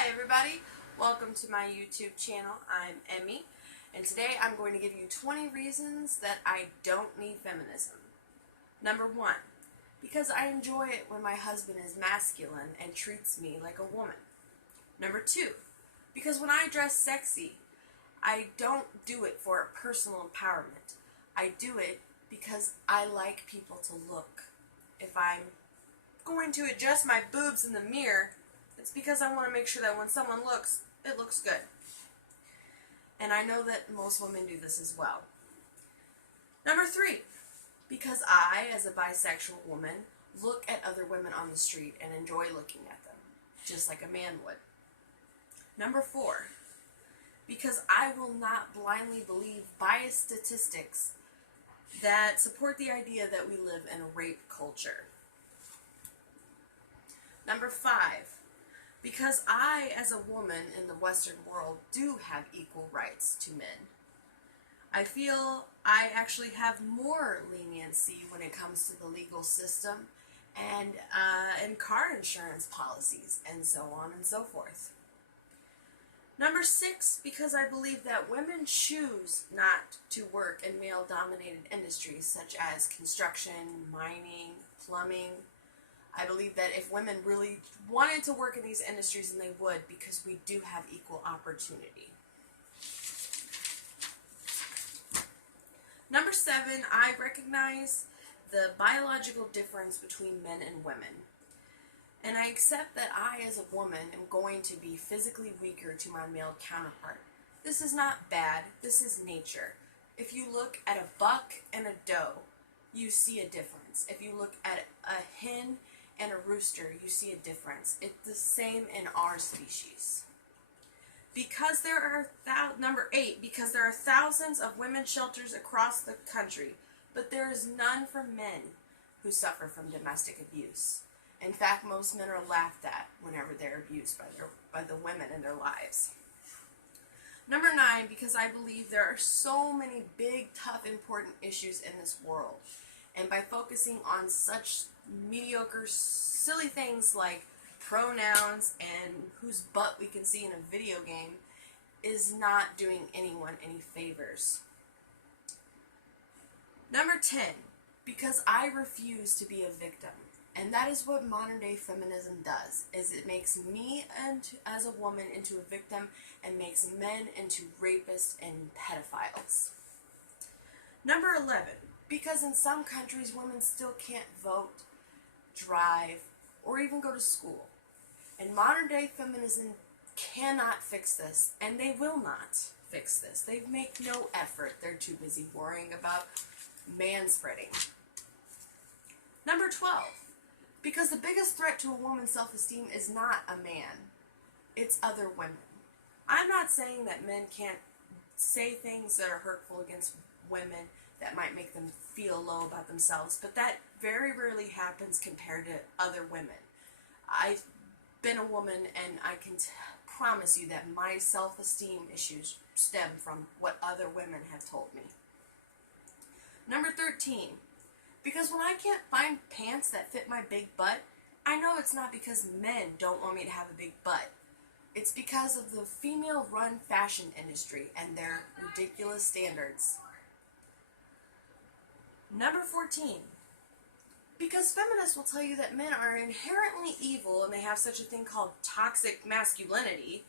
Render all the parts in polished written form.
Hi everybody, welcome to my YouTube channel. I'm Emmy, and today I'm going to give you 20 reasons that I don't need feminism. Number 1, because I enjoy it when my husband is masculine and treats me like a woman. Number 2, because when I dress sexy, I don't do it for personal empowerment. I do it because I like people to look. If I'm going to adjust my boobs in the mirror, it's because I want to make sure that when someone looks, it looks good. And I know that most women do this as well. Number 3, because I, as a bisexual woman, look at other women on the street and enjoy looking at them, just like a man would. Number 4, because I will not blindly believe biased statistics that support the idea that we live in a rape culture. Number 5, because I, as a woman in the Western world, do have equal rights to men. I feel I actually have more leniency when it comes to the legal system and car insurance policies and so on and so forth. Number 6, because I believe that women choose not to work in male-dominated industries such as construction, mining, plumbing. I believe that if women really wanted to work in these industries, then they would, because we do have equal opportunity. Number 7, I recognize the biological difference between men and women. And I accept that I, as a woman, am going to be physically weaker to my male counterpart. This is not bad. This is nature. If you look at a buck and a doe, you see a difference. If you look at a hen and a rooster, you see a difference. It's the same in our species. Because there are number 8, because there are thousands of women's shelters across the country, but there is none for men who suffer from domestic abuse. In fact, most men are laughed at whenever they're abused by the women in their lives. Number 9, because I believe there are so many big, tough, important issues in this world. And by focusing on such mediocre, silly things like pronouns and whose butt we can see in a video game is not doing anyone any favors. Number 10, because I refuse to be a victim. And that is what modern day feminism does, is it makes me as a woman into a victim and makes men into rapists and pedophiles. Number 11, because in some countries women still can't vote, drive, or even go to school. And modern day feminism cannot fix this, and they will not fix this. They make no effort. They're too busy worrying about man-spreading. Number 12, because the biggest threat to a woman's self-esteem is not a man, it's other women. I'm not saying that men can't say things that are hurtful against women that might make them feel low about themselves, but that very rarely happens compared to other women. I've been a woman, and I can promise you that my self-esteem issues stem from what other women have told me. Number 13, because when I can't find pants that fit my big butt, I know it's not because men don't want me to have a big butt. It's because of the female-run fashion industry and their ridiculous standards. Number 14, because feminists will tell you that men are inherently evil and they have such a thing called toxic masculinity,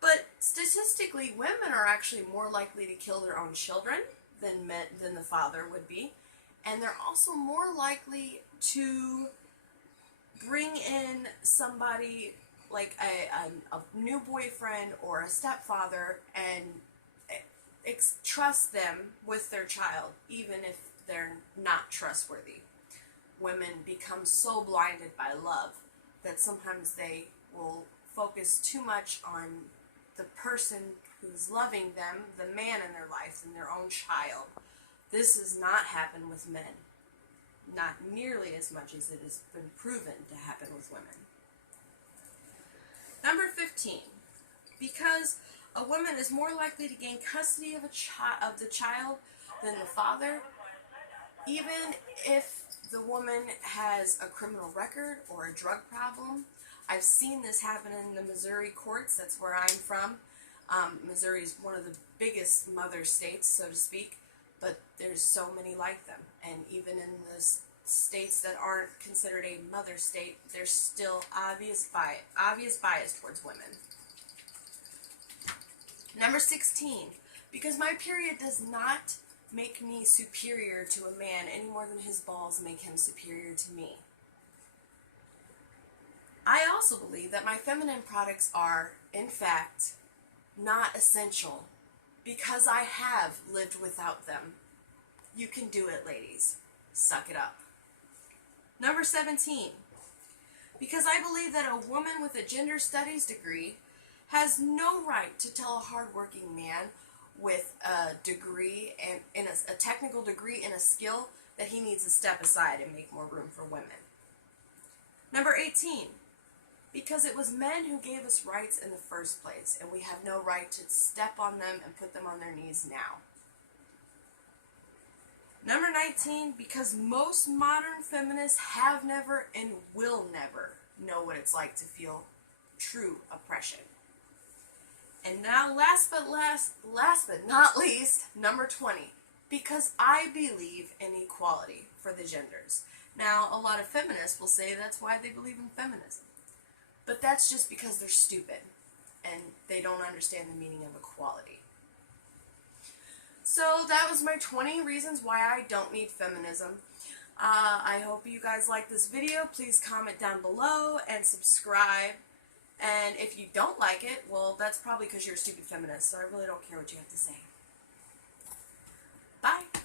but statistically, women are actually more likely to kill their own children than the father would be, and they're also more likely to bring in somebody like a new boyfriend or a stepfather and trust them with their child, even if they're not trustworthy. Women become so blinded by love that sometimes they will focus too much on the person who's loving them, the man in their life, than their own child. This does not happen with men. Not nearly as much as it has been proven to happen with women. Number 15, because a woman is more likely to gain custody of the child than the father, even if the woman has a criminal record or a drug problem. I've seen this happen in the Missouri courts. That's where I'm from. Missouri is one of the biggest mother states, so to speak, but there's so many like them. And even in the states that aren't considered a mother state, there's still obvious bias towards women. Number 16, because my period does not make me superior to a man any more than his balls make him superior to me. I also believe that my feminine products are, in fact, not essential because I have lived without them. You can do it, ladies. Suck it up. Number 17, because I believe that a woman with a gender studies degree has no right to tell a hardworking man with a degree and in a technical degree and a skill that he needs to step aside and make more room for women. Number 18, because it was men who gave us rights in the first place, and we have no right to step on them and put them on their knees now. Number 19, because most modern feminists have never and will never know what it's like to feel true oppression. And now, last but not least, number 20, because I believe in equality for the genders. Now, a lot of feminists will say that's why they believe in feminism. But that's just because they're stupid and they don't understand the meaning of equality. So that was my 20 reasons why I don't need feminism. I hope you guys like this video. Please comment down below and subscribe. And if you don't like it, well, that's probably because you're a stupid feminist, so I really don't care what you have to say. Bye.